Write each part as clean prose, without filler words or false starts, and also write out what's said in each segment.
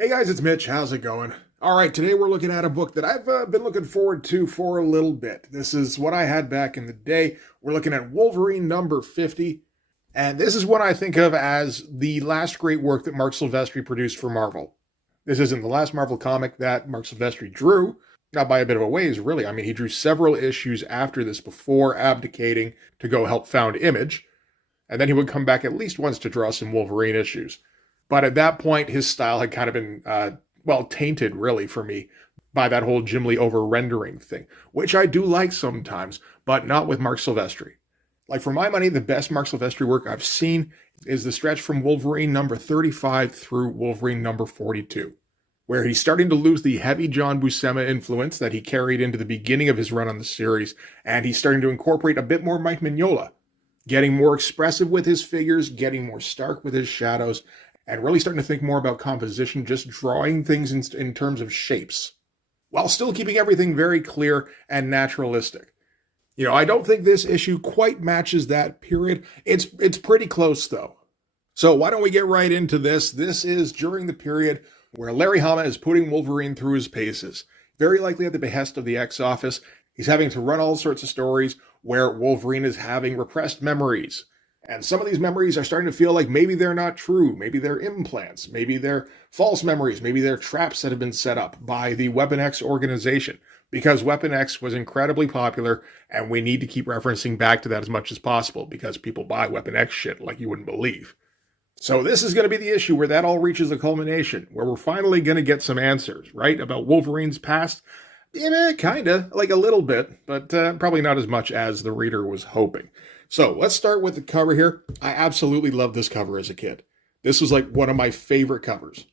Hey guys, it's Mitch. How's it going? All right, today we're looking at a book that I've been looking forward to for a little bit. This is what I had back in the day. We're looking at Wolverine number 50, and this is what I think of as the last great work that Marc Silvestri produced for Marvel. This isn't the last Marvel comic that Marc Silvestri drew, not by a bit of a ways, really. I mean, he drew several issues after this before abdicating to go help found Image, and then he would come back at least once to draw some Wolverine issues. But at that point, his style had kind of been, tainted, really, for me by that whole Jim Lee over-rendering thing, which I do like sometimes, but not with Marc Silvestri. Like, for my money, the best Marc Silvestri work I've seen is the stretch from Wolverine number 35 through Wolverine number 42, where he's starting to lose the heavy John Buscema influence that he carried into the beginning of his run on the series, and he's starting to incorporate a bit more Mike Mignola, getting more expressive with his figures, getting more stark with his shadows, and really starting to think more about composition, just drawing things in terms of shapes, while still keeping everything very clear and naturalistic. You know, I don't think this issue quite matches that period. It's pretty close, though. So why don't we get right into this? This is during the period where Larry Hama is putting Wolverine through his paces, very likely at the behest of the X-Office. He's having to run all sorts of stories where Wolverine is having repressed memories. And some of these memories are starting to feel like maybe they're not true. Maybe they're implants. Maybe they're false memories. Maybe they're traps that have been set up by the Weapon X organization. Because Weapon X was incredibly popular, and we need to keep referencing back to that as much as possible, because people buy Weapon X shit like you wouldn't believe. So this is going to be the issue where that all reaches a culmination, where we're finally going to get some answers, right? About Wolverine's past. Yeah, kinda, like a little bit, but probably not as much as the reader was hoping. So let's start with the cover here. I absolutely loved this cover as a kid. This was like one of my favorite covers.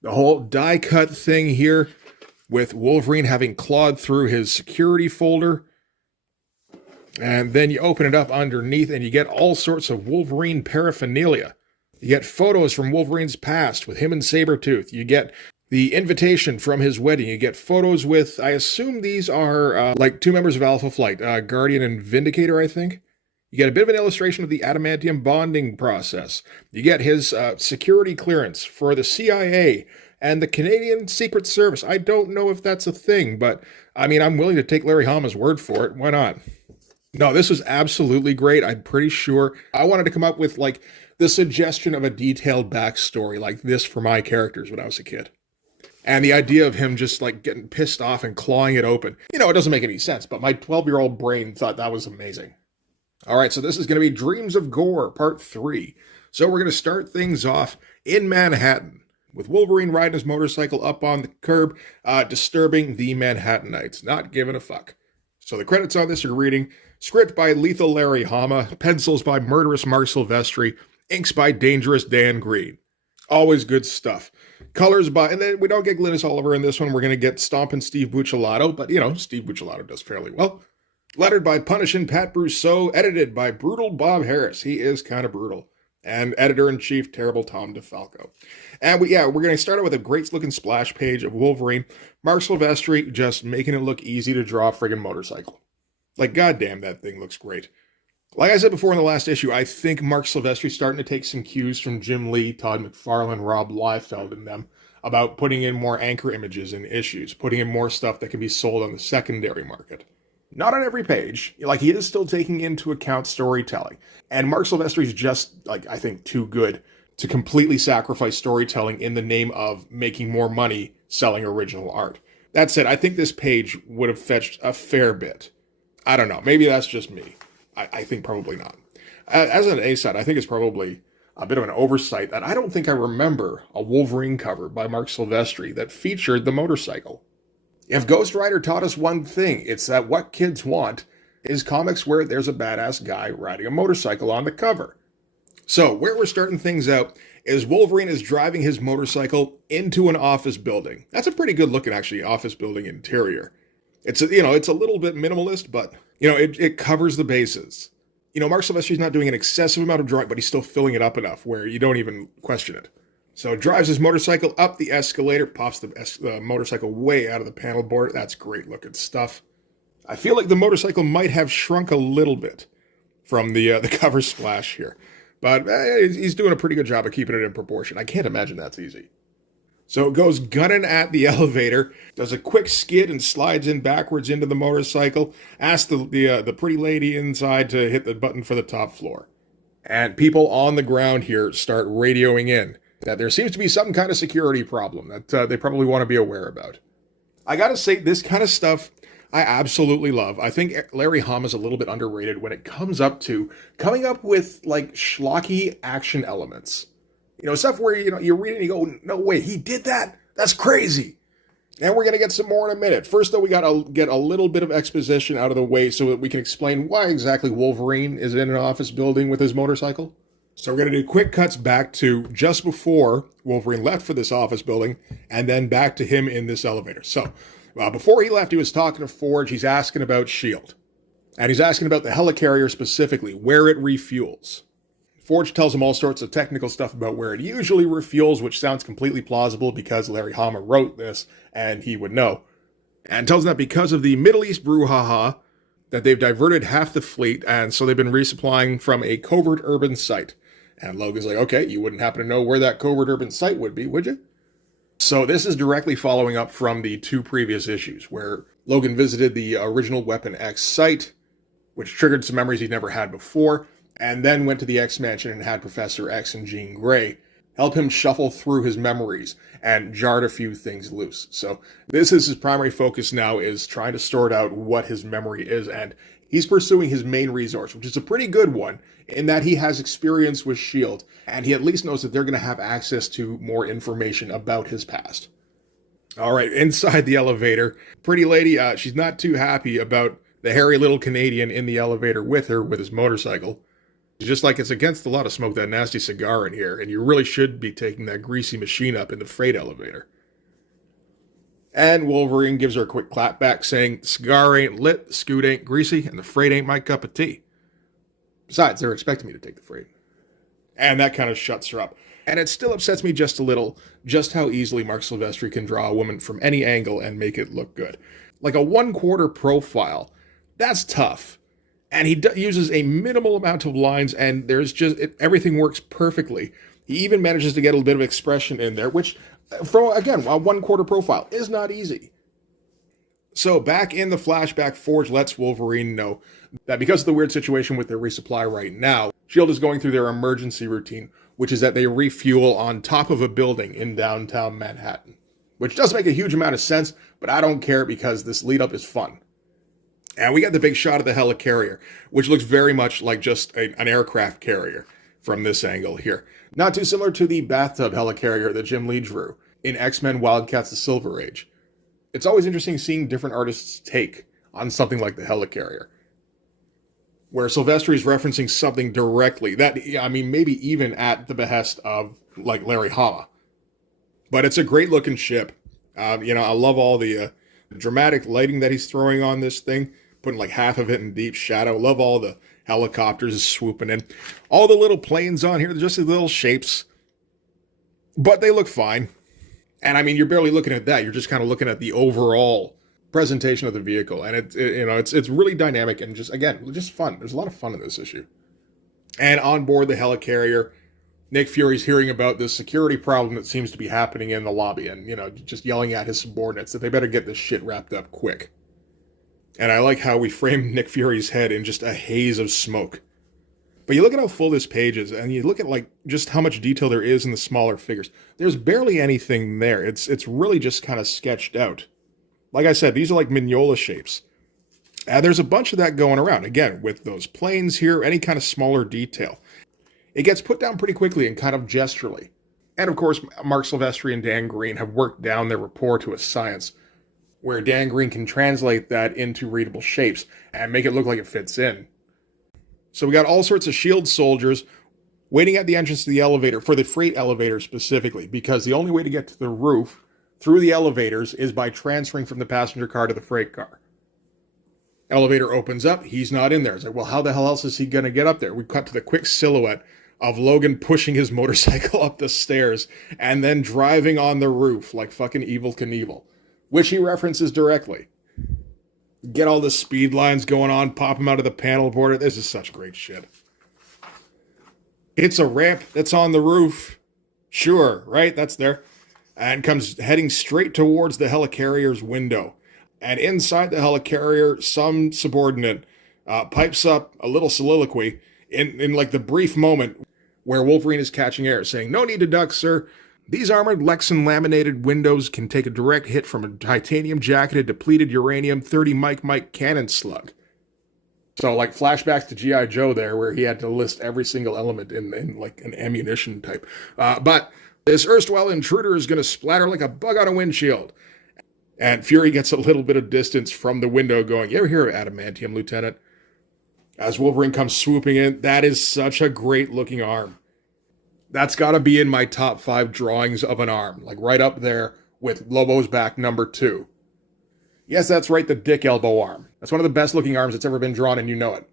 The whole die cut thing here with Wolverine having clawed through his security folder. And then you open it up underneath and you get all sorts of Wolverine paraphernalia. You get photos from Wolverine's past with him and Sabretooth. You get the invitation from his wedding. You get photos with, I assume these are like two members of Alpha Flight, Guardian and Vindicator, I think. You get a bit of an illustration of the adamantium bonding process. You get his security clearance for the CIA and the Canadian Secret Service. I don't know if that's a thing, but I mean, I'm willing to take Larry Hama's word for it. Why not? No, this was absolutely great. I'm pretty sure I wanted to come up with like the suggestion of a detailed backstory like this for my characters when I was a kid. And the idea of him just like getting pissed off and clawing it open. You know, it doesn't make any sense, but my 12-year-old brain thought that was amazing. All right, so this is going to be Dreams of Gore, Part 3. So we're going to start things off in Manhattan, with Wolverine riding his motorcycle up on the curb, disturbing the Manhattanites, not giving a fuck. So the credits on this are reading, script by Lethal Larry Hama, pencils by Murderous Marc Silvestri, inks by Dangerous Dan Green. Always good stuff. Colors by, and then we don't get Glynis Oliver in this one, we're going to get Stompin' Steve Buccellato, but you know, Steve Buccellato does fairly well. Lettered by Punishin' Pat Brousseau, edited by Brutal Bob Harris. He is kind of brutal. And editor-in-chief, Terrible Tom DeFalco. And we're going to start out with a great-looking splash page of Wolverine. Marc Silvestri just making it look easy to draw a friggin' motorcycle. Like, goddamn, that thing looks great. Like I said before in the last issue, I think Marc Silvestri's starting to take some cues from Jim Lee, Todd McFarlane, Rob Liefeld, and them about putting in more anchor images in issues, putting in more stuff that can be sold on the secondary market. Not on every page, like he is still taking into account storytelling. And Marc Silvestri's just, like, I think too good to completely sacrifice storytelling in the name of making more money selling original art. That said, I think this page would have fetched a fair bit. I don't know, maybe that's just me. I think probably not. As an A-side, I think it's probably a bit of an oversight that I don't think I remember a Wolverine cover by Marc Silvestri that featured the motorcycle. If Ghost Rider taught us one thing, it's that what kids want is comics where there's a badass guy riding a motorcycle on the cover. So where we're starting things out is Wolverine is driving his motorcycle into an office building. That's a pretty good looking, actually, office building interior. It's a little bit minimalist, but it covers the bases. Marc Silvestri's not doing an excessive amount of drawing, but he's still filling it up enough where you don't even question it. So drives his motorcycle up the escalator, pops the motorcycle way out of the panel board. That's great looking stuff. I feel like the motorcycle might have shrunk a little bit from the cover splash here. But he's doing a pretty good job of keeping it in proportion. I can't imagine that's easy. So it goes gunning at the elevator, does a quick skid and slides in backwards into the motorcycle, asks the pretty lady inside to hit the button for the top floor. And people on the ground here start radioing in that there seems to be some kind of security problem that they probably want to be aware about. I gotta say, this kind of stuff I absolutely love. I think Larry Hama's a little bit underrated when it comes up to coming up with like schlocky action elements. You know, stuff where, you know, you read it and you go, no way, he did that? That's crazy. And we're going to get some more in a minute. First, though, we got to get a little bit of exposition out of the way so that we can explain why exactly Wolverine is in an office building with his motorcycle. So we're going to do quick cuts back to just before Wolverine left for this office building, and then back to him in this elevator. So before he left, he was talking to Forge. He's asking about S.H.I.E.L.D. And he's asking about the helicarrier specifically, where it refuels. Forge tells him all sorts of technical stuff about where it usually refuels, which sounds completely plausible because Larry Hama wrote this and he would know. And tells him that because of the Middle East brouhaha, that they've diverted half the fleet, and so they've been resupplying from a covert urban site. And Logan's like, okay, you wouldn't happen to know where that covert urban site would be, would you? So this is directly following up from the 2 previous issues, where Logan visited the original Weapon X site, which triggered some memories he'd never had before, and then went to the X Mansion and had Professor X and Jean Grey help him shuffle through his memories and jarred a few things loose. So this is his primary focus now, is trying to sort out what his memory is, and he's pursuing his main resource, which is a pretty good one, in that he has experience with S.H.I.E.L.D., and he at least knows that they're going to have access to more information about his past. All right, inside the elevator, pretty lady, she's not too happy about the hairy little Canadian in the elevator with her with his motorcycle. Just like it's against the law to smoke that nasty cigar in here, and you really should be taking that greasy machine up in the freight elevator. And Wolverine gives her a quick clap back, saying, the cigar ain't lit, the scoot ain't greasy, and the freight ain't my cup of tea. Besides, they're expecting me to take the freight. And that kind of shuts her up. And it still upsets me just a little, just how easily Marc Silvestri can draw a woman from any angle and make it look good. Like a 1/4 profile, that's tough. And he uses a minimal amount of lines, and there's just, everything works perfectly. He even manages to get a little bit of expression in there, which, from, again, a 1/4 profile is not easy. So back in the flashback, Forge lets Wolverine know that because of the weird situation with their resupply right now, S.H.I.E.L.D. is going through their emergency routine, which is that they refuel on top of a building in downtown Manhattan. Which does make a huge amount of sense, but I don't care because this lead up is fun. And we got the big shot of the helicarrier, which looks very much like just an aircraft carrier from this angle here. Not too similar to the bathtub helicarrier that Jim Lee drew in X-Men Wildcats: The Silver Age. It's always interesting seeing different artists' take on something like the helicarrier, where Silvestri is referencing something directly that, I mean, maybe even at the behest of like Larry Hama. But it's a great looking ship. I love all the dramatic lighting that he's throwing on this thing, putting like half of it in deep shadow. Love all the helicopters swooping in. All the little planes on here, they're just little shapes, but they look fine. And I mean, you're barely looking at that. You're just kind of looking at the overall presentation of the vehicle. And it's really dynamic and just fun. There's a lot of fun in this issue. And on board the helicarrier, Nick Fury's hearing about this security problem that seems to be happening in the lobby and, just yelling at his subordinates that they better get this shit wrapped up quick. And I like how we frame Nick Fury's head in just a haze of smoke. But you look at how full this page is, and you look at like just how much detail there is in the smaller figures. There's barely anything there. It's really just kind of sketched out. Like I said, these are like Mignola shapes. And there's a bunch of that going around. Again, with those planes here, any kind of smaller detail. It gets put down pretty quickly and kind of gesturally. And of course, Marc Silvestri and Dan Green have worked down their rapport to a science, where Dan Green can translate that into readable shapes and make it look like it fits in. So we got all sorts of S.H.I.E.L.D. soldiers waiting at the entrance to the elevator, for the freight elevator specifically, because the only way to get to the roof through the elevators is by transferring from the passenger car to the freight car. Elevator opens up, he's not in there. It's like, well, how the hell else is he going to get up there? We cut to the quick silhouette of Logan pushing his motorcycle up the stairs and then driving on the roof like fucking Evel Knievel, which he references directly. Get all the speed lines going on, pop them out of the panel border. This is such great shit. It's a ramp that's on the roof. Sure, right? That's there. and comes heading straight towards the helicarrier's window. And inside the helicarrier, some subordinate pipes up a little soliloquy in like the brief moment where Wolverine is catching air, saying, "No need to duck, sir. These armored Lexan laminated windows can take a direct hit from a titanium-jacketed, depleted uranium-30 Mike cannon slug." So, like, flashbacks to G.I. Joe there, where he had to list every single element in like, an ammunition type. But this erstwhile intruder is going to splatter like a bug on a windshield. And Fury gets a little bit of distance from the window going, "You ever hear of adamantium, Lieutenant?" As Wolverine comes swooping in, that is such a great-looking arm. That's got to be in my top 5 drawings of an arm, like right up there with Lobo's back #2. Yes, that's right, the dick elbow arm. That's one of the best-looking arms that's ever been drawn, and you know it.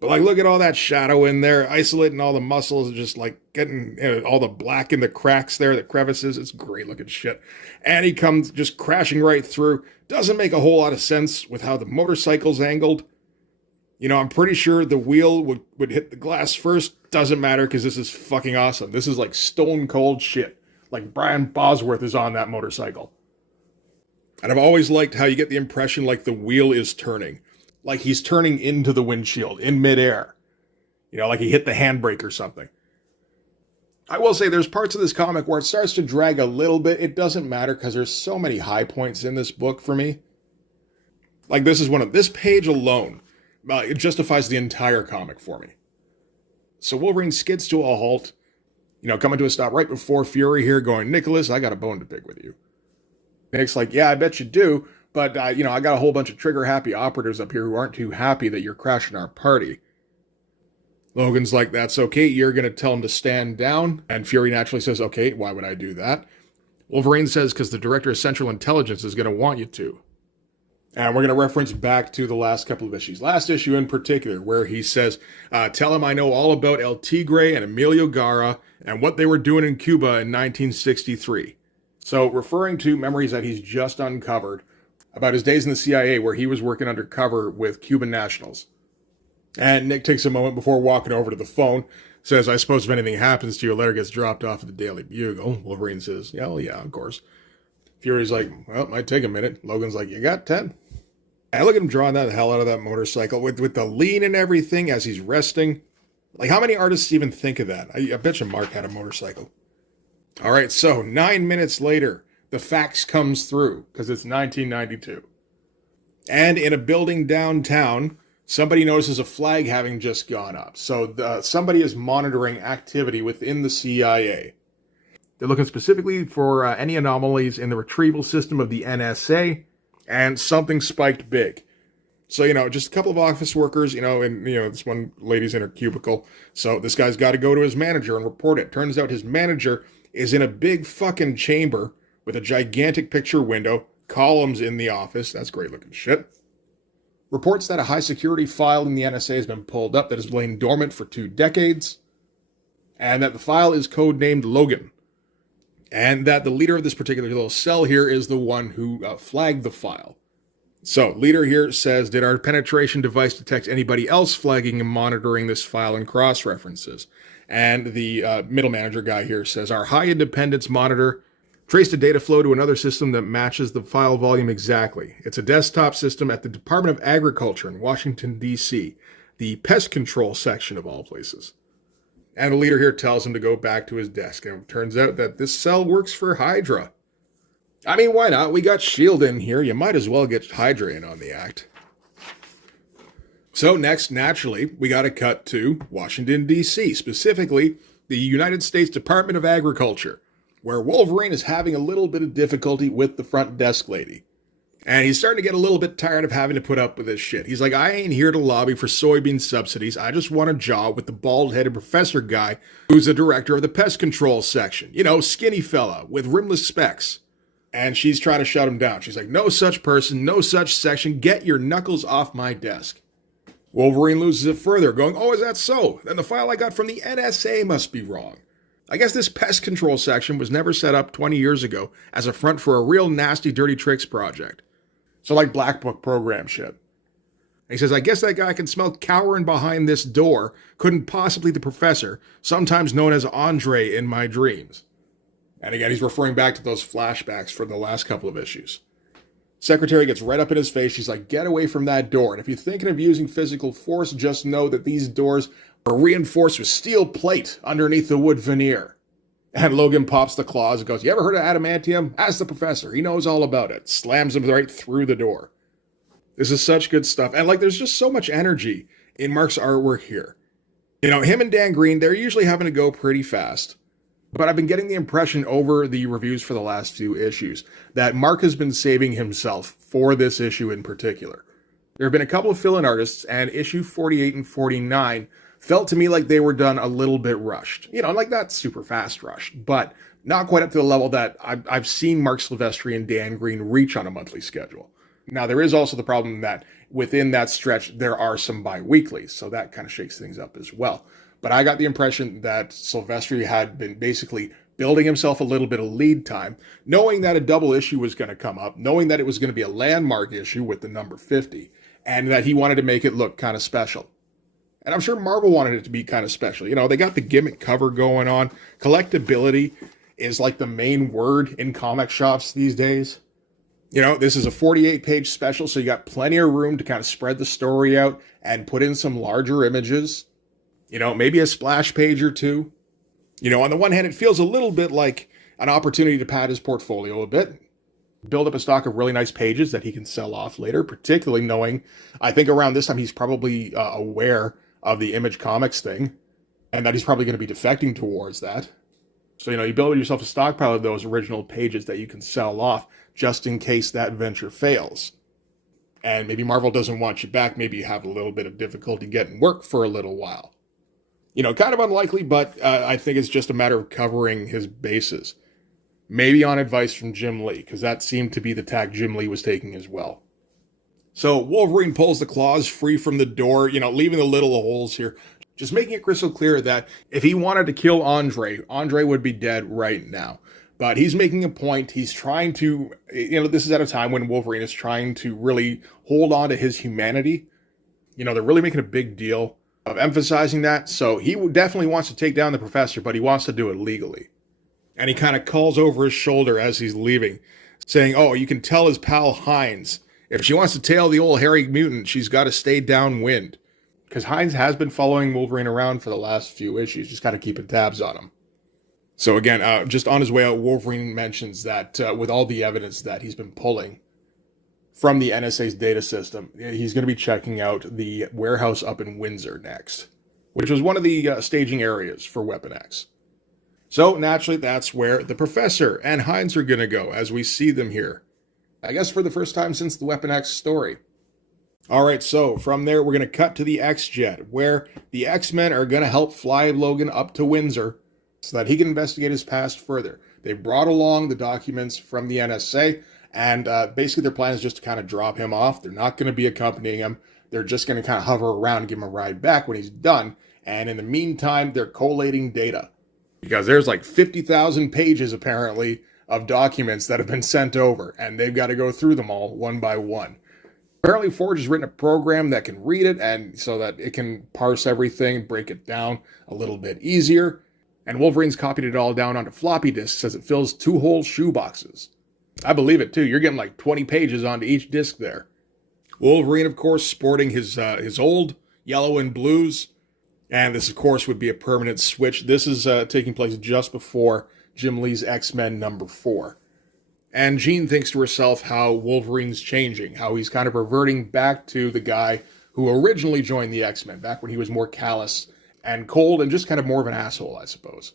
But, like, look at all that shadow in there, isolating all the muscles, just, like, getting all the black in the cracks there, the crevices. It's great-looking shit. And he comes just crashing right through. Doesn't make a whole lot of sense with how the motorcycle's angled. You know, I'm pretty sure the wheel would hit the glass first. Doesn't matter, because this is fucking awesome. This is, like, stone-cold shit. Like, Brian Bosworth is on that motorcycle. And I've always liked how you get the impression like the wheel is turning. Like he's turning into the windshield in midair. You know, like he hit the handbrake or something. I will say there's parts of this comic where it starts to drag a little bit. It doesn't matter because there's so many high points in this book for me. Like this is this page alone. It justifies the entire comic for me. So Wolverine skids to a halt, you know, coming to a stop right before Fury here going, "Nicholas, I got a bone to pick with you." Nick's like, "Yeah, I bet you do, but, I got a whole bunch of trigger-happy operatives up here who aren't too happy that you're crashing our party." Logan's like, "That's okay, you're going to tell him to stand down." And Fury naturally says, "Okay, why would I do that?" Wolverine says, "Because the Director of Central Intelligence is going to want you to." And we're going to reference back to the last couple of issues. Last issue in particular, where he says, "Tell him I know all about El Tigre and Emilio Gara and what they were doing in Cuba in 1963. So referring to memories that he's just uncovered about his days in the CIA where he was working undercover with Cuban nationals. And Nick takes a moment before walking over to the phone, says, "I suppose if anything happens to you, a letter gets dropped off at the Daily Bugle." Wolverine says, "Yeah, well, yeah, of course." Fury's like, "Well, it might take a minute." Logan's like, "You got 10. I look at him drawing that hell out of that motorcycle with the lean and everything as he's resting. Like, how many artists even think of that? I bet you Mark had a motorcycle. All right, so 9 minutes later, the fax comes through, because it's 1992. And in a building downtown, somebody notices a flag having just gone up. So somebody is monitoring activity within the CIA. They're looking specifically for any anomalies in the retrieval system of the NSA, and something spiked big. So, just a couple of office workers, and, this one lady's in her cubicle. So this guy's got to go to his manager and report it. Turns out his manager is in a big fucking chamber with a gigantic picture window, columns in the office. That's great looking shit. Reports that a high security file in the NSA has been pulled up that has lain dormant for 2 decades, and that the file is codenamed Logan, and that the leader of this particular little cell here is the one who flagged the file. So, leader here says, "Did our penetration device detect anybody else flagging and monitoring this file and cross-references?" And the middle manager guy here says, "Our high independence monitor traced a data flow to another system that matches the file volume exactly. It's a desktop system at the Department of Agriculture in Washington, D.C., the pest control section of all places." And the leader here tells him to go back to his desk. And it turns out that this cell works for Hydra. I mean, why not? We got S.H.I.E.L.D. in here. You might as well get Hydra in on the act. So next, naturally, we got to cut to Washington, D.C., specifically the United States Department of Agriculture, where Wolverine is having a little bit of difficulty with the front desk lady. And he's starting to get a little bit tired of having to put up with this shit. He's like, "I ain't here to lobby for soybean subsidies. I just want a job with the bald-headed professor guy who's the director of the pest control section. Skinny fella with rimless specs." And she's trying to shut him down. She's like, "No such person, no such section. Get your knuckles off my desk." Wolverine loses it further, going, "Oh, is that so? Then the file I got from the NSA must be wrong. I guess this pest control section was never set up 20 years ago as a front for a real nasty dirty tricks project." So like Black Book program shit. And he says, "I guess that guy can smell cowering behind this door. Couldn't possibly the professor, sometimes known as Andre in my dreams." And again, he's referring back to those flashbacks from the last couple of issues. Secretary gets right up in his face. She's like, get away from that door. And if you're thinking of using physical force, just know that these doors are reinforced with steel plate underneath the wood veneer. And Logan pops the claws and goes, you ever heard of adamantium? Ask the professor. He knows all about it. Slams him right through the door. This is such good stuff. And like, there's just so much energy in Marc's artwork here. You know, him and Dan Green, they're usually having to go pretty fast. But I've been getting the impression over the reviews for the last few issues that Marc has been saving himself for this issue in particular. There have been a couple of fill-in artists, and issue 48 and 49 felt to me like they were done a little bit rushed. You know, like not super fast rushed, but not quite up to the level that I've seen Marc Silvestri and Dan Green reach on a monthly schedule. Now, there is also the problem that within that stretch, there are some bi-weeklies, so that kind of shakes things up as well. But I got the impression that Silvestri had been basically building himself a little bit of lead time, knowing that a double issue was going to come up, knowing that it was going to be a landmark issue with the number 50, and that he wanted to make it look kind of special. And I'm sure Marvel wanted it to be kind of special. You know, they got the gimmick cover going on. Collectability is like the main word in comic shops these days. You know, this is a 48-page special, so you got plenty of room to kind of spread the story out and put in some larger images. You know, maybe a splash page or two. You know, on the one hand, it feels a little bit like an opportunity to pad his portfolio a bit. Build up a stock of really nice pages that he can sell off later, particularly knowing, I think around this time he's probably aware of the Image Comics thing, and that he's probably going to be defecting towards that. So, you know, you build yourself a stockpile of those original pages that you can sell off just in case that venture fails. And maybe Marvel doesn't want you back. Maybe you have a little bit of difficulty getting work for a little while. You know, kind of unlikely, but I think it's just a matter of covering his bases. Maybe on advice from Jim Lee, because that seemed to be the tack Jim Lee was taking as well. So Wolverine pulls the claws free from the door, you know, leaving the little holes here. Just making it crystal clear that if he wanted to kill Andre would be dead right now. But he's making a point. He's trying to, you know, this is at a time when Wolverine is trying to really hold on to his humanity. You know, they're really making a big deal of emphasizing that. So he definitely wants to take down the professor, but he wants to do it legally. And he kind of calls over his shoulder as he's leaving, saying, oh, you can tell his pal Hines, if she wants to tail the old hairy mutant, she's got to stay downwind. Because Hines has been following Wolverine around for the last few issues, just kind of keeping tabs on him. So again, just on his way out, Wolverine mentions that with all the evidence that he's been pulling from the NSA's data system, he's going to be checking out the warehouse up in Windsor next, which was one of the staging areas for Weapon X. So naturally, that's where the Professor and Hines are going to go, as we see them here. I guess for the first time since the Weapon X story. All right, so from there, we're going to cut to the X-Jet, where the X-Men are going to help fly Logan up to Windsor so that he can investigate his past further. They brought along the documents from the NSA, and basically their plan is just to kind of drop him off. They're not going to be accompanying him. They're just going to kind of hover around and give him a ride back when he's done. And in the meantime, they're collating data. Because there's like 50,000 pages, apparently, of documents that have been sent over, and they've got to go through them all one by one. Apparently, Forge has written a program that can read it, and so that it can parse everything, break it down a little bit easier. And Wolverine's copied it all down onto floppy disks as it fills 2 whole shoeboxes. I believe it, too. You're getting like 20 pages onto each disc there. Wolverine, of course, sporting his old yellow and blues. And this, of course, would be a permanent switch. This is taking place just before Jim Lee's X-Men number 4. And Jean thinks to herself how Wolverine's changing, how he's kind of reverting back to the guy who originally joined the X-Men, back when he was more callous and cold and just kind of more of an asshole, I suppose.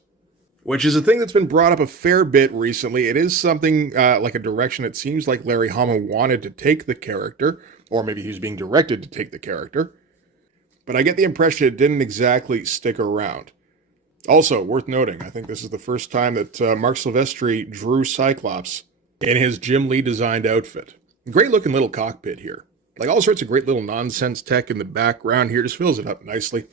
Which is a thing that's been brought up a fair bit recently. It is something like a direction it seems like Larry Hama wanted to take the character, or maybe he was being directed to take the character. But I get the impression it didn't exactly stick around. Also, worth noting, I think this is the first time that Marc Silvestri drew Cyclops in his Jim Lee designed outfit. Great looking little cockpit here. Like all sorts of great little nonsense tech in the background here, just fills it up nicely.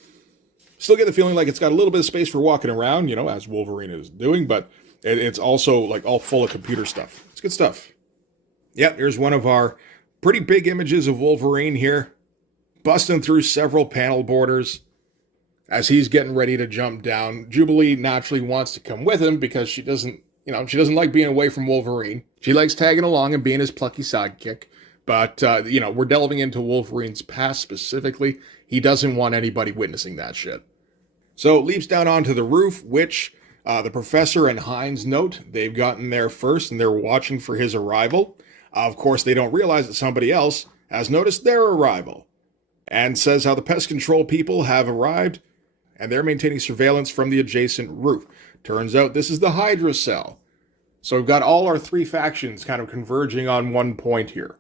Still get the feeling like it's got a little bit of space for walking around, you know, as Wolverine is doing, but it's also like all full of computer stuff. It's good stuff. Yep, here's one of our pretty big images of Wolverine here, busting through several panel borders. As he's getting ready to jump down, Jubilee naturally wants to come with him because she doesn't She doesn't like being away from Wolverine. She likes tagging along and being his plucky sidekick. But, we're delving into Wolverine's past specifically. He doesn't want anybody witnessing that shit. So leaps down onto the roof, which the professor and Hines note they've gotten there first and they're watching for his arrival. Of course, they don't realize that somebody else has noticed their arrival and says how the pest control people have arrived and they're maintaining surveillance from the adjacent roof. Turns out this is the Hydra cell. So we've got all our three factions kind of converging on one point here.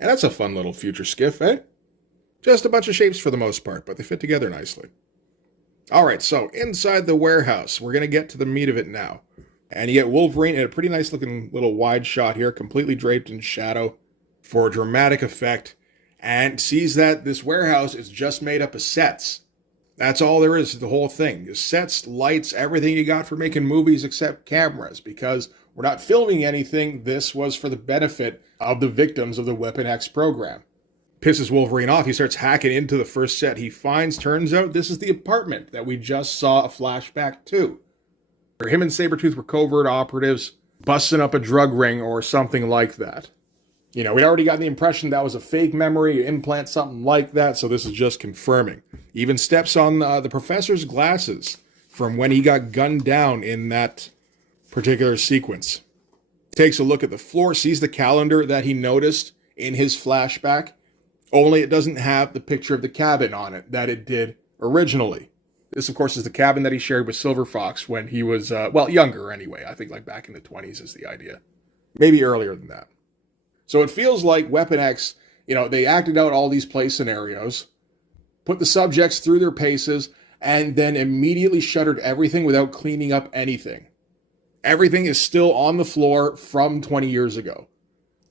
And that's a fun little future skiff, eh? Just a bunch of shapes for the most part, but they fit together nicely. Alright, so inside the warehouse, we're going to get to the meat of it now. And you get Wolverine in a pretty nice looking little wide shot here, completely draped in shadow for dramatic effect, and sees that this warehouse is just made up of sets. That's all there is to the whole thing. Sets, lights, everything you got for making movies except cameras, because we're not filming anything. This was for the benefit of the victims of the Weapon X program. Pisses Wolverine off. He starts hacking into the first set he finds. Turns out this is the apartment that we just saw a flashback to. Him and Sabretooth were covert operatives busting up a drug ring or something like that. We'd already gotten the impression that was a fake memory, implant, something like that, so this is just confirming. Even steps on the professor's glasses from when he got gunned down in that particular sequence. Takes a look at the floor, sees the calendar that he noticed in his flashback, only it doesn't have the picture of the cabin on it that it did originally. This, of course, is the cabin that he shared with Silver Fox when he was, younger anyway. I think like back in the 20s is the idea. Maybe earlier than that. So it feels like Weapon X, they acted out all these play scenarios, put the subjects through their paces, and then immediately shuttered everything without cleaning up anything. Everything is still on the floor from 20 years ago.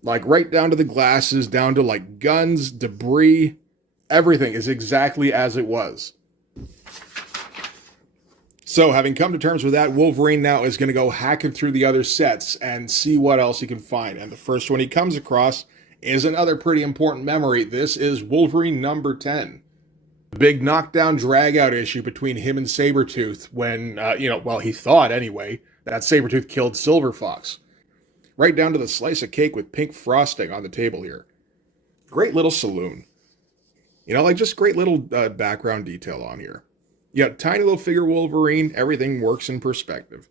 Like right down to the glasses, down to like guns, debris, everything is exactly as it was. So, having come to terms with that, Wolverine now is going to go hacking through the other sets and see what else he can find. And the first one he comes across is another pretty important memory. This is Wolverine number 10. The big knockdown drag-out issue between him and Sabretooth when, he thought anyway, that Sabretooth killed Silver Fox. Right down to the slice of cake with pink frosting on the table here. Great little saloon. Just great little background detail on here. You got tiny little figure Wolverine, everything works in perspective.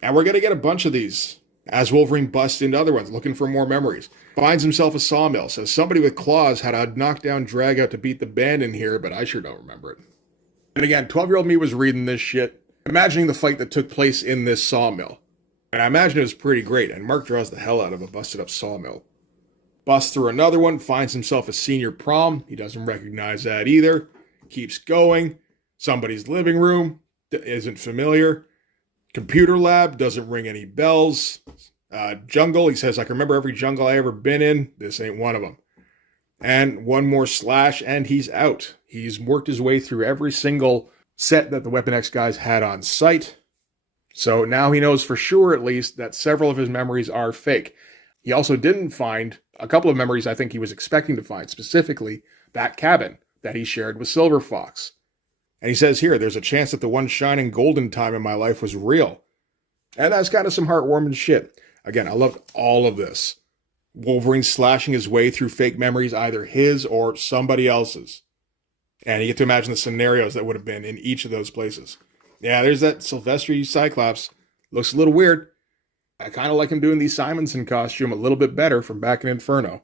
And we're going to get a bunch of these as Wolverine busts into other ones, looking for more memories. Finds himself a sawmill, says somebody with claws had a knockdown drag out to beat the band in here, but I sure don't remember it. And again, 12-year-old me was reading this shit, imagining the fight that took place in this sawmill. And I imagine it was pretty great, and Mark draws the hell out of a busted up sawmill. Busts through another one, finds himself a senior prom, he doesn't recognize that either, keeps going. Somebody's living room, isn't familiar. Computer lab, doesn't ring any bells. Jungle, he says, I can remember every jungle I ever been in. This ain't one of them. And one more slash, and he's out. He's worked his way through every single set that the Weapon X guys had on site. So now he knows for sure, at least, that several of his memories are fake. He also didn't find a couple of memories I think he was expecting to find, specifically that cabin that he shared with Silver Fox. And he says here, there's a chance that the one shining golden time in my life was real. And that's kind of some heartwarming shit. Again, I loved all of this. Wolverine slashing his way through fake memories, either his or somebody else's. And you get to imagine the scenarios that would have been in each of those places. Yeah, there's that Silvestri Cyclops. Looks a little weird. I kind of like him doing the Simonson costume a little bit better from back in Inferno.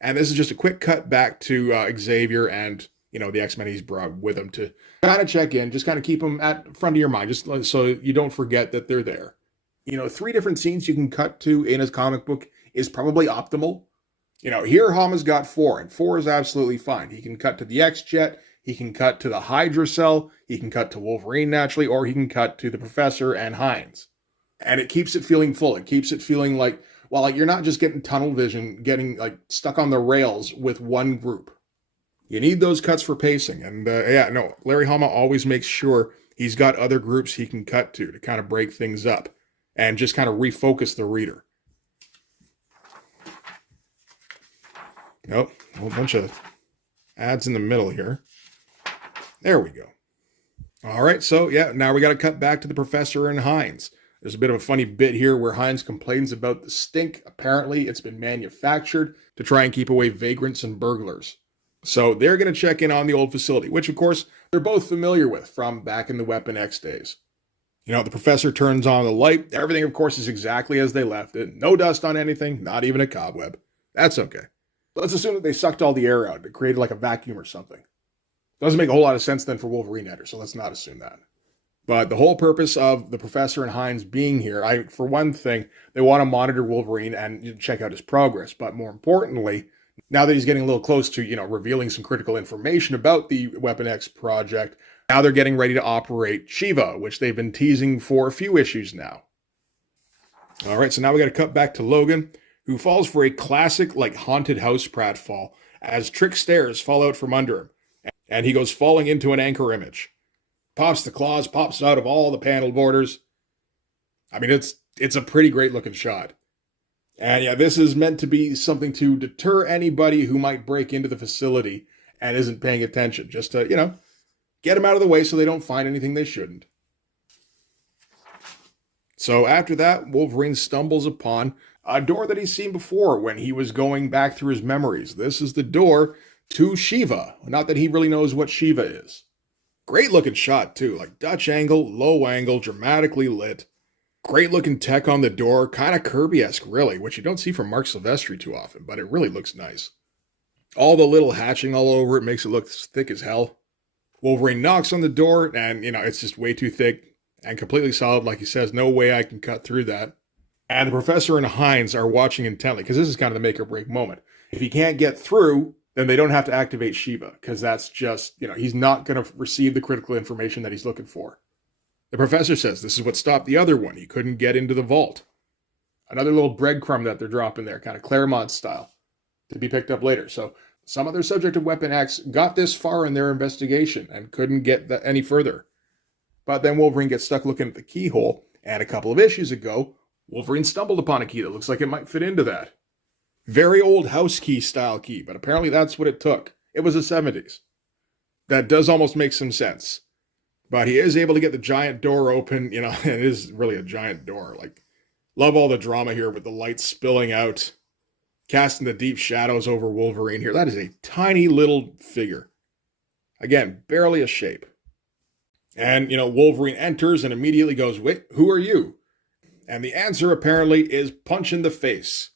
And this is just a quick cut back to Xavier and the X-Men he's brought with him to kind of check in, just kind of keep them at front of your mind, just so you don't forget that they're there. 3 different scenes you can cut to in his comic book is probably optimal. Here Hama's got 4, and 4 is absolutely fine. He can cut to the X-Jet, he can cut to the Hydra cell, he can cut to Wolverine naturally, or he can cut to the Professor and Hines. And it keeps it feeling full. It keeps it feeling like you're not just getting tunnel vision, getting stuck on the rails with one group. You need those cuts for pacing. And Larry Hama always makes sure he's got other groups he can cut to kind of break things up and just kind of refocus the reader. Nope, a whole bunch of ads in the middle here. There we go. All right, so now we got to cut back to the Professor and Hines. There's a bit of a funny bit here where Hines complains about the stink. Apparently, it's been manufactured to try and keep away vagrants and burglars. So they're going to check in on the old facility, which, of course, they're both familiar with from back in the Weapon X days. The professor turns on the light. Everything, of course, is exactly as they left it. No dust on anything, not even a cobweb. That's okay. Let's assume that they sucked all the air out. It created like a vacuum or something. Doesn't make a whole lot of sense then for Wolverine enter, so let's not assume that. But the whole purpose of the professor and Hines being here, for one thing, they want to monitor Wolverine and check out his progress. But more importantly, now that he's getting a little close to, revealing some critical information about the Weapon X project, now they're getting ready to operate Shiva, which they've been teasing for a few issues now. All right, so now we got to cut back to Logan, who falls for a classic, haunted house pratfall as trick stairs fall out from under him. And he goes falling into an anchor image. Pops the claws, pops out of all the panel borders. I mean, it's a pretty great looking shot. And yeah, this is meant to be something to deter anybody who might break into the facility and isn't paying attention. Just to, get them out of the way so they don't find anything they shouldn't. So after that, Wolverine stumbles upon a door that he's seen before when he was going back through his memories. This is the door to Shiva. Not that he really knows what Shiva is. Great looking shot too, Dutch angle, low angle, dramatically lit. Great looking tech on the door, kind of Kirby-esque really, which you don't see from Marc Silvestri too often, but it really looks nice. All the little hatching all over it makes it look thick as hell. Wolverine knocks on the door and, it's just way too thick and completely solid. Like he says, no way I can cut through that. And the professor and Hines are watching intently because this is kind of the make or break moment. If he can't get through, then they don't have to activate Shiva, because that's just, he's not going to receive the critical information that he's looking for. The professor says this is what stopped the other one. He couldn't get into the vault. Another little breadcrumb that they're dropping there, kind of Claremont style, to be picked up later. So some other subject of Weapon X got this far in their investigation and couldn't get any further. But then Wolverine gets stuck looking at the keyhole, and a couple of issues ago, Wolverine stumbled upon a key that looks like it might fit into that. Very old house key style key, but apparently that's what it took. It was the 70s. That does almost make some sense. But he is able to get the giant door open, and it is really a giant door. Love all the drama here with the light spilling out, casting the deep shadows over Wolverine here. That is a tiny little figure. Again, barely a shape. And, Wolverine enters and immediately goes, "Wait, who are you?" And the answer apparently is punch in the face.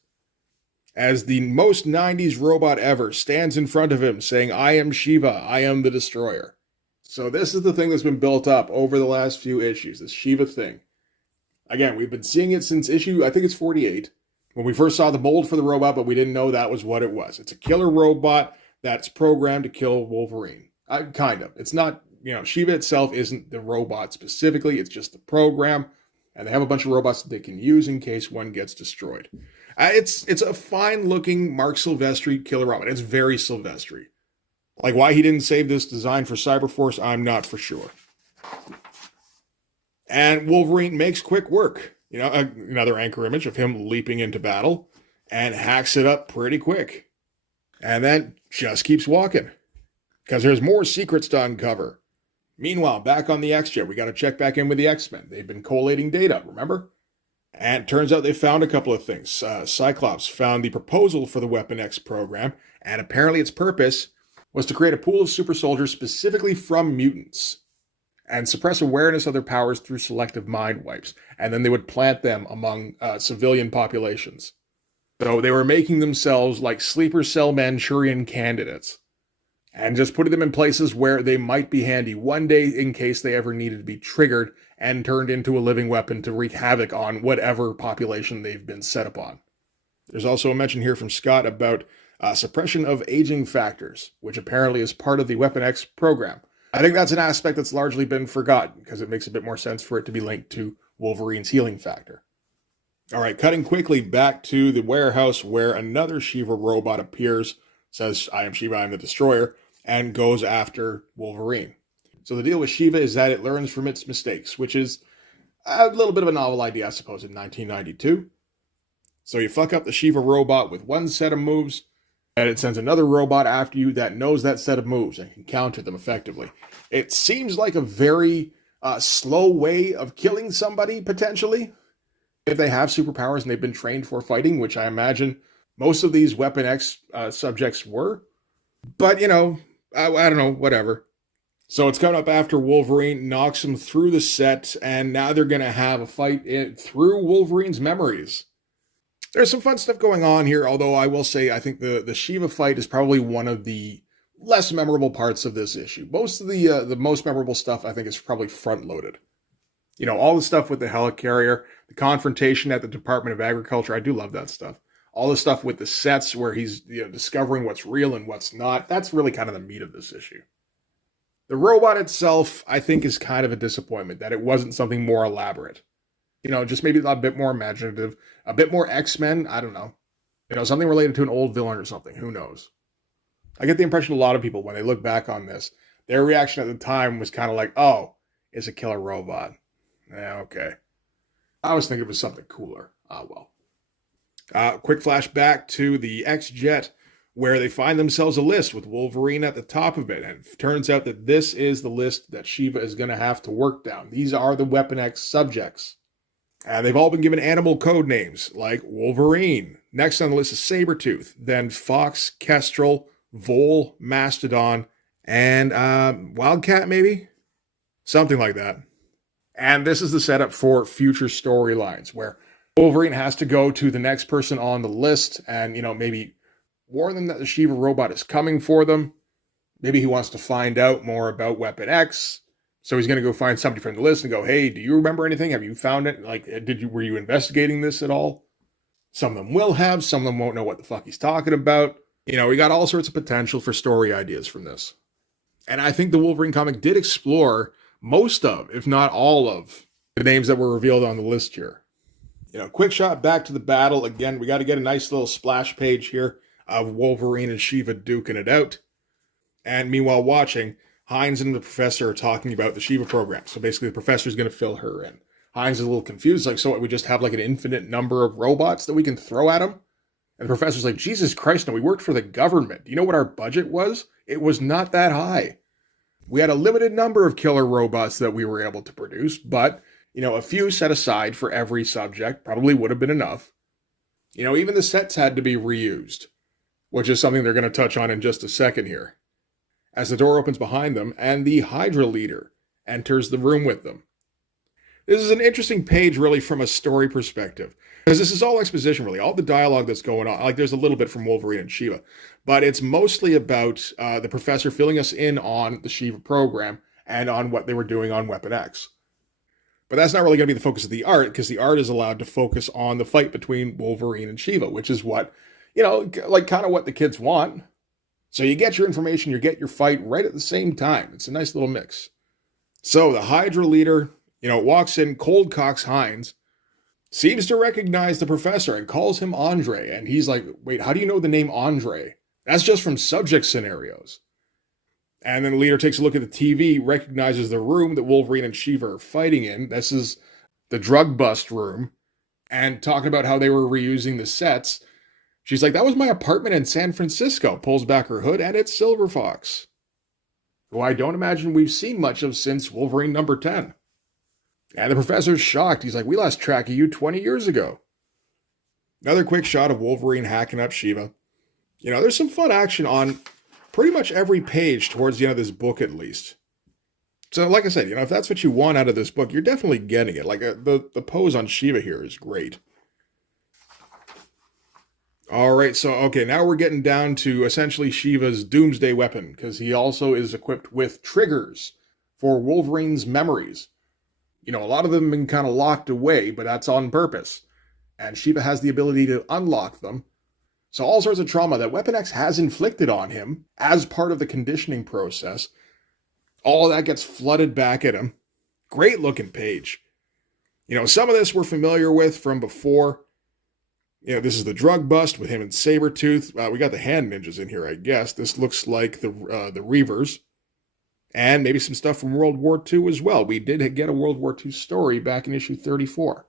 As the most 90s robot ever stands in front of him saying, "I am Shiva, I am the Destroyer." So this is the thing that's been built up over the last few issues, this Shiva thing. Again, we've been seeing it since issue, I think it's 48, when we first saw the mold for the robot, but we didn't know that was what it was. It's a killer robot that's programmed to kill Wolverine. Kind of. It's not, Shiva itself isn't the robot specifically, it's just the program, and they have a bunch of robots that they can use in case one gets destroyed. It's a fine-looking Marc Silvestri killer robot. It's very Silvestri. Why he didn't save this design for Cyberforce, I'm not for sure. And Wolverine makes quick work. Another anchor image of him leaping into battle and hacks it up pretty quick. And then just keeps walking because there's more secrets to uncover. Meanwhile, back on the X-Jet, we got to check back in with the X-Men. They've been collating data, remember? And it turns out they found a couple of things. Cyclops found the proposal for the Weapon X program, and apparently its purpose was to create a pool of super soldiers specifically from mutants and suppress awareness of their powers through selective mind wipes. And then they would plant them among civilian populations. So they were making themselves like sleeper cell Manchurian candidates and just putting them in places where they might be handy one day in case they ever needed to be triggered and turned into a living weapon to wreak havoc on whatever population they've been set upon. There's also a mention here from Scott about suppression of aging factors, which apparently is part of the Weapon X program. I think that's an aspect that's largely been forgotten because it makes a bit more sense for it to be linked to Wolverine's healing factor. All right, cutting quickly back to the warehouse where another Shiva robot appears, says, "I am Shiva, I am the Destroyer," and goes after Wolverine. So the deal with Shiva is that it learns from its mistakes, which is a little bit of a novel idea, I suppose, in 1992. So you fuck up the Shiva robot with one set of moves, and it sends another robot after you that knows that set of moves and can counter them effectively. It seems like a very slow way of killing somebody, potentially. if they have superpowers and they've been trained for fighting, which I imagine most of these Weapon X subjects were. But, I don't know, whatever. So it's coming up after Wolverine knocks him through the set, and now they're going to have a fight through Wolverine's memories. There's some fun stuff going on here, although I will say I think the Shiva fight is probably one of the less memorable parts of this issue. Most of the most memorable stuff, I think, is probably front-loaded. All the stuff with the helicarrier, the confrontation at the Department of Agriculture, I do love that stuff. All the stuff with the sets where he's discovering what's real and what's not, that's really kind of the meat of this issue. The robot itself, I think, is kind of a disappointment that it wasn't something more elaborate. Just maybe a bit more imaginative, a bit more X-Men, I don't know. Something related to an old villain or something, who knows. I get the impression a lot of people, when they look back on this, their reaction at the time was kind of like, oh, it's a killer robot. Yeah, okay. I was thinking it was something cooler. Ah, well. Quick flashback to the X-Jet, where they find themselves a list with Wolverine at the top of it. And it turns out that this is the list that Shiva is going to have to work down. These are the Weapon X subjects. And they've all been given animal code names, like Wolverine. Next on the list is Sabretooth, then Fox, Kestrel, Vole, Mastodon, and Wildcat, maybe? Something like that. And this is the setup for future storylines, where Wolverine has to go to the next person on the list and, maybe warn them that the Shiva robot is coming for them. Maybe he wants to find out more about Weapon X. So he's going to go find somebody from the list and go, hey, do you remember anything? Have you found it? Were you investigating this at all? Some of them will have, some of them won't know what the fuck he's talking about. We got all sorts of potential for story ideas from this. And I think the Wolverine comic did explore most of, if not all of, the names that were revealed on the list here. Quick shot back to the battle. Again, we got to get a nice little splash page here of Wolverine and Shiva duking it out. And meanwhile watching, Hines and the professor are talking about the Shiva program. So basically the professor's going to fill her in. Hines is a little confused, like, so we just have like an infinite number of robots that we can throw at him? And the professor's like, Jesus Christ, no, we worked for the government. Do you know what our budget was? It was not that high. We had a limited number of killer robots that we were able to produce, but, a few set aside for every subject probably would have been enough. Even the sets had to be reused, which is something they're going to touch on in just a second here. As the door opens behind them, and the Hydra leader enters the room with them. This is an interesting page, really, from a story perspective. Because this is all exposition, really. All the dialogue that's going on. Like, there's a little bit from Wolverine and Shiva. But it's mostly about the professor filling us in on the Shiva program and on what they were doing on Weapon X. But that's not really going to be the focus of the art, because the art is allowed to focus on the fight between Wolverine and Shiva, which is what, kind of what the kids want. So you get your information, you get your fight right at the same time. It's a nice little mix. So the Hydra leader, walks in, cold cocks Hines, seems to recognize the professor and calls him Andre. And he's like, wait, how do you know the name Andre? That's just from subject scenarios. And then the leader takes a look at the TV, recognizes the room that Wolverine and Shiva are fighting in. This is the drug bust room. And talking about how they were reusing the sets. She's like, that was my apartment in San Francisco. Pulls back her hood, and it's Silver Fox, who I don't imagine we've seen much of since Wolverine number 10. And the professor's shocked. He's like, we lost track of you 20 years ago. Another quick shot of Wolverine hacking up Shiva. There's some fun action on pretty much every page towards the end of this book, at least. So, like I said, if that's what you want out of this book, you're definitely getting it. Like, the pose on Shiva here is great. All right, so, okay, now we're getting down to essentially Shiva's doomsday weapon, because he also is equipped with triggers for Wolverine's memories. A lot of them have been kind of locked away, but that's on purpose. And Shiva has the ability to unlock them. So all sorts of trauma that Weapon X has inflicted on him as part of the conditioning process, all of that gets flooded back at him. Great looking page. Some of this we're familiar with from before. This is the drug bust with him and Sabretooth. We got the hand ninjas in here, I guess. This looks like the Reavers. And maybe some stuff from World War II as well. We did get a World War II story back in issue 34.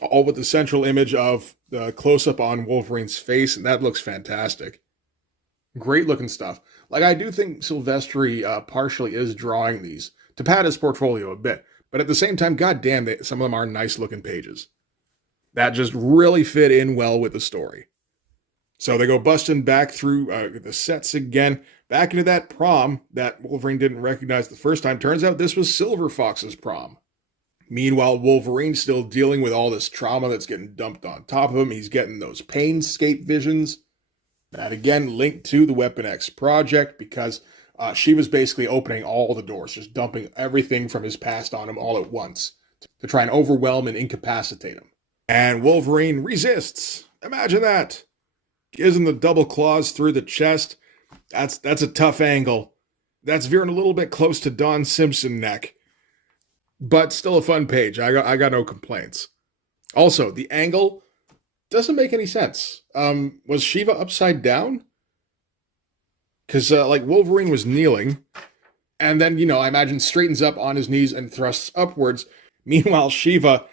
All with the central image of the close-up on Wolverine's face, and that looks fantastic. Great looking stuff. Like, I do think Silvestri partially is drawing these to pad his portfolio a bit. But at the same time, goddamn, some of them are nice looking pages. That just really fit in well with the story. So they go busting back through the sets again, back into that prom that Wolverine didn't recognize the first time. Turns out this was Silver Fox's prom. Meanwhile, Wolverine's still dealing with all this trauma that's getting dumped on top of him. He's getting those Painscape visions. That again linked to the Weapon X project because she was basically opening all the doors, just dumping everything from his past on him all at once to try and overwhelm and incapacitate him. And Wolverine resists. Imagine that. Gives him the double claws through the chest. That's a tough angle. That's veering a little bit close to Don Simpson neck. But still a fun page. I got no complaints. Also, the angle doesn't make any sense. Was Shiva upside down? Because like Wolverine was kneeling, and then I imagine straightens up on his knees and thrusts upwards. Meanwhile, Shiva,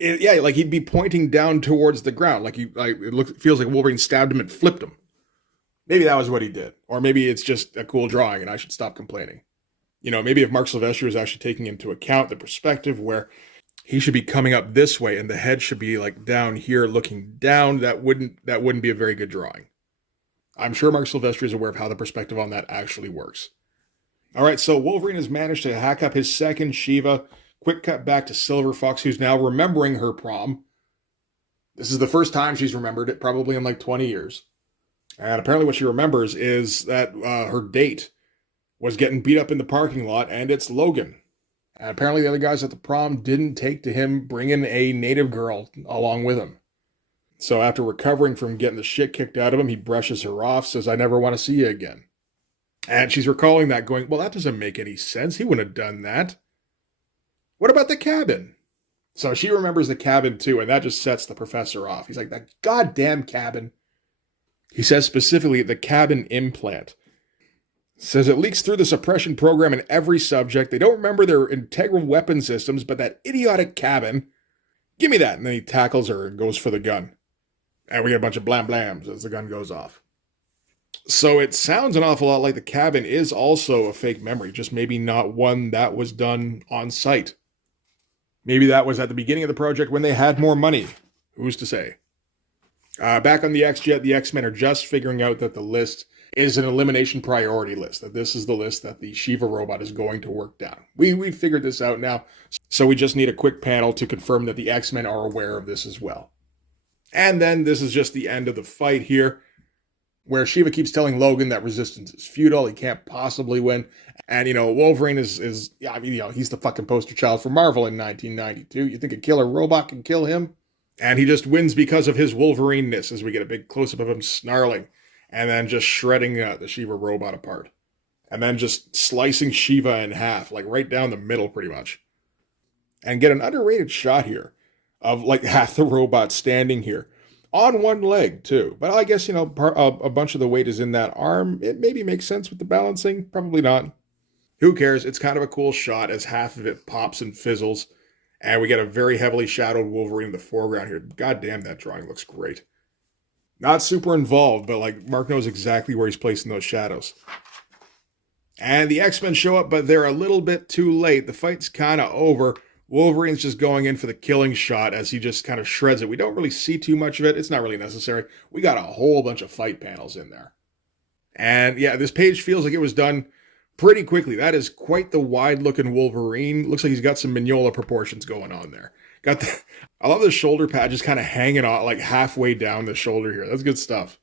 like he'd be pointing down towards the ground, like feels like Wolverine stabbed him and flipped him. Maybe that was what he did, or maybe it's just a cool drawing, and I should stop complaining. Maybe if Marc Silvestri was actually taking into account the perspective where he should be coming up this way and the head should be like down here looking down, that wouldn't be a very good drawing. I'm sure Marc Silvestri is aware of how the perspective on that actually works. All right, so Wolverine has managed to hack up his second Shiva. Quick cut back to Silver Fox, who's now remembering her prom. This is the first time she's remembered it, probably in like 20 years. And apparently what she remembers is that her date was getting beat up in the parking lot, and it's Logan. And apparently the other guys at the prom didn't take to him bringing a native girl along with him. So after recovering from getting the shit kicked out of him, he brushes her off, says, "I never want to see you again." And she's recalling that, going, well, that doesn't make any sense. He wouldn't have done that. What about the cabin? So she remembers the cabin too, and that just sets the professor off. He's like, that goddamn cabin. He says specifically the cabin implant. Says it leaks through the suppression program in every subject. They don't remember their integral weapon systems, but that idiotic cabin. Give me that. And then he tackles her and goes for the gun. And we get a bunch of blam blams as the gun goes off. So it sounds an awful lot like the cabin is also a fake memory, just maybe not one that was done on site. Maybe that was at the beginning of the project when they had more money. Who's to say? Back on the X-Jet, the X-Men are just figuring out that the list is an elimination priority list, that this is the list that the Shiva robot is going to work down. We figured this out now, so we just need a quick panel to confirm that the X-Men are aware of this as well. And then this is just the end of the fight here, where Shiva keeps telling Logan that resistance is futile, he can't possibly win. And, Wolverine is he's the fucking poster child for Marvel in 1992. You think a killer robot can kill him? And he just wins because of his Wolverine-ness, as we get a big close-up of him snarling and then just shredding the Shiva robot apart. And then just slicing Shiva in half, like right down the middle pretty much. And get an underrated shot here of like half the robot standing here. On one leg, too. But I guess, a bunch of the weight is in that arm. It maybe makes sense with the balancing. Probably not. Who cares? It's kind of a cool shot as half of it pops and fizzles. And we get a very heavily shadowed Wolverine in the foreground here. God damn, that drawing looks great. Not super involved, but like Mark knows exactly where he's placing those shadows. And the X-Men show up, but they're a little bit too late. The fight's kind of over. Wolverine's just going in for the killing shot as he just kind of shreds it. We don't really see too much of it. It's not really necessary. We got a whole bunch of fight panels in there. And yeah, this page feels like it was done pretty quickly. That is quite the wide-looking Wolverine. Looks like he's got some Mignola proportions going on there. I love the shoulder pad just kind of hanging on like halfway down the shoulder here. That's good stuff.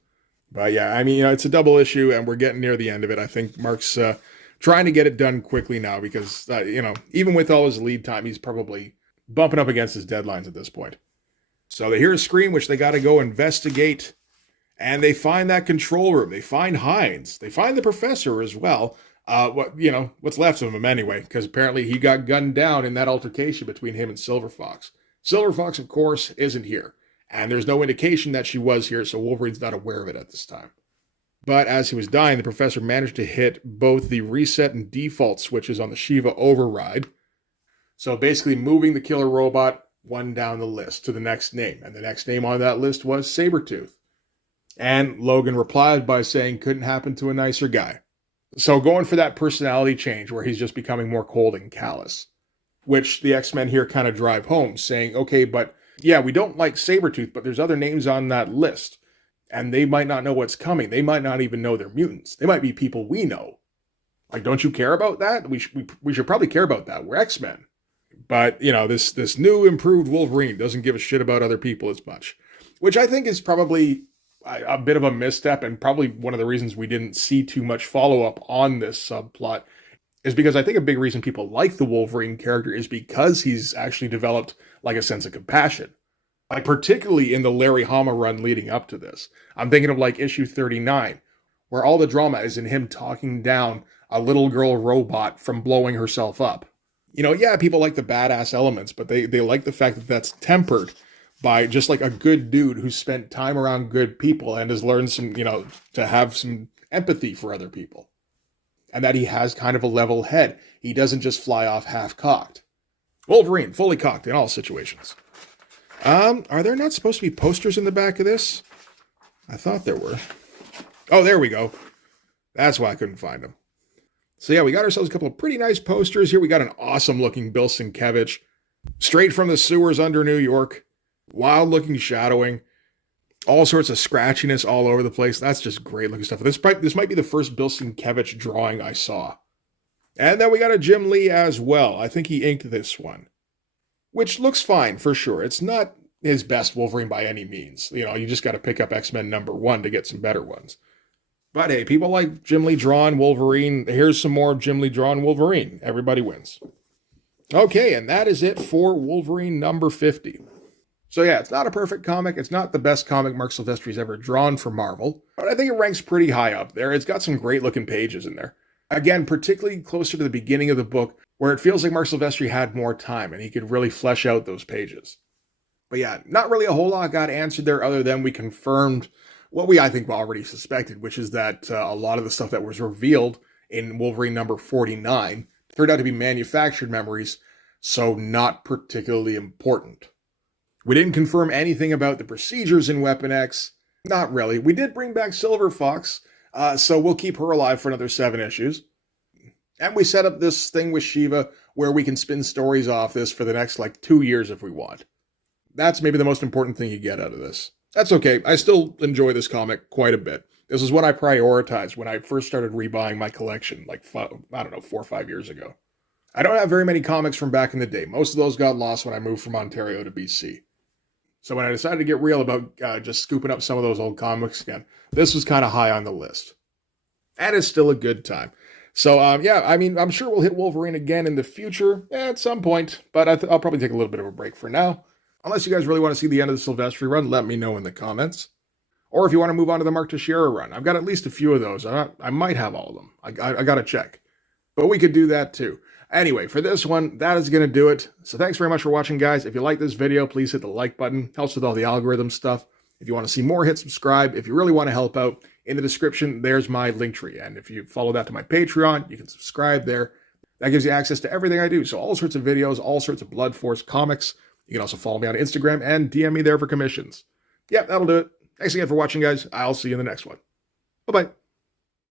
But yeah, it's a double issue and we're getting near the end of it. I think Mark's trying to get it done quickly now because, even with all his lead time, he's probably bumping up against his deadlines at this point. So they hear a scream, which they got to go investigate. And they find that control room. They find Hines. They find the professor as well. What's left of him anyway, because apparently he got gunned down in that altercation between him and Silver Fox. Silver Fox, of course, isn't here. And there's no indication that she was here, so Wolverine's not aware of it at this time. But as he was dying, the professor managed to hit both the reset and default switches on the Shiva override. So basically moving the killer robot one down the list to the next name. And the next name on that list was Sabretooth. And Logan replied by saying, couldn't happen to a nicer guy. So going for that personality change where he's just becoming more cold and callous. Which the X-Men here kind of drive home, saying, okay, but Yeah, we don't like Sabretooth, but there's other names on that list. And they might not know what's coming. They might not even know they're mutants. They might be people we know. Like, don't you care about that? We should probably care about that. We're X-Men. But, you know, this new improved Wolverine doesn't give a shit about other people as much. Which I think is probably a bit of a misstep, and probably one of the reasons we didn't see too much follow-up on this subplot is because I think a big reason people like the Wolverine character is because he's actually developed like a sense of compassion. Like, particularly in the Larry Hama run leading up to this. I'm thinking of like issue 39, where all the drama is in him talking down a little girl robot from blowing herself up. You know, yeah, people like the badass elements, but they like the fact that that's tempered by just like a good dude who's spent time around good people and has learned some, you know, to have some empathy for other people. And that he has kind of a level head. He doesn't just fly off half-cocked. Wolverine, fully cocked in all situations. Are there not supposed to be posters in the back of this? I thought there were. Oh, there we go. That's why I couldn't find them. So yeah, we got ourselves a couple of pretty nice posters here. We got an awesome looking Bill Sienkiewicz, straight from the sewers under New York. Wild looking shadowing. All sorts of scratchiness all over the place. That's just great looking stuff. This might be the first Bill Sienkiewicz drawing I saw. And then we got a Jim Lee as well. I think he inked this one, which looks fine for sure. It's not his best Wolverine by any means. You know, you just got to pick up X-Men #1 to get some better ones. But hey, people like Jim Lee drawn Wolverine. Here's some more Jim Lee drawn Wolverine. Everybody wins. Okay, and that is it for Wolverine #50. So yeah, it's not a perfect comic. It's not the best comic Marc Silvestri's ever drawn for Marvel, but I think it ranks pretty high up there. It's got some great looking pages in there. Again, particularly closer to the beginning of the book, where it feels like Marc Silvestri had more time and he could really flesh out those pages. But yeah, not really a whole lot got answered there other than we confirmed what I think, already suspected, which is that a lot of the stuff that was revealed in Wolverine #49 turned out to be manufactured memories, so not particularly important. We didn't confirm anything about the procedures in Weapon X. Not really. We did bring back Silver Fox, so we'll keep her alive for another 7 issues. And we set up this thing with Shiva where we can spin stories off this for the next, 2 years if we want. That's maybe the most important thing you get out of this. That's okay. I still enjoy this comic quite a bit. This is what I prioritized when I first started rebuying my collection, 4 or 5 years ago. I don't have very many comics from back in the day. Most of those got lost when I moved from Ontario to BC. So when I decided to get real about just scooping up some of those old comics again, this was kind of high on the list. And it's still a good time. So, yeah, I mean, I'm sure we'll hit Wolverine again in the future at some point, but I'll probably take a little bit of a break for now. Unless you guys really want to see the end of the Silvestri run, let me know in the comments. Or if you want to move on to the Mark Teixeira run, I've got at least a few of those. I might have all of them. I got to check. But we could do that too. Anyway, for this one, that is going to do it. So thanks very much for watching, guys. If you like this video, please hit the like button. Helps with all the algorithm stuff. If you want to see more, hit subscribe. If you really want to help out, in the description, there's my Linktree. And if you follow that to my Patreon, you can subscribe there. That gives you access to everything I do. So all sorts of videos, all sorts of Blood Force comics. You can also follow me on Instagram and DM me there for commissions. Yeah, that'll do it. Thanks again for watching, guys. I'll see you in the next one. Bye-bye.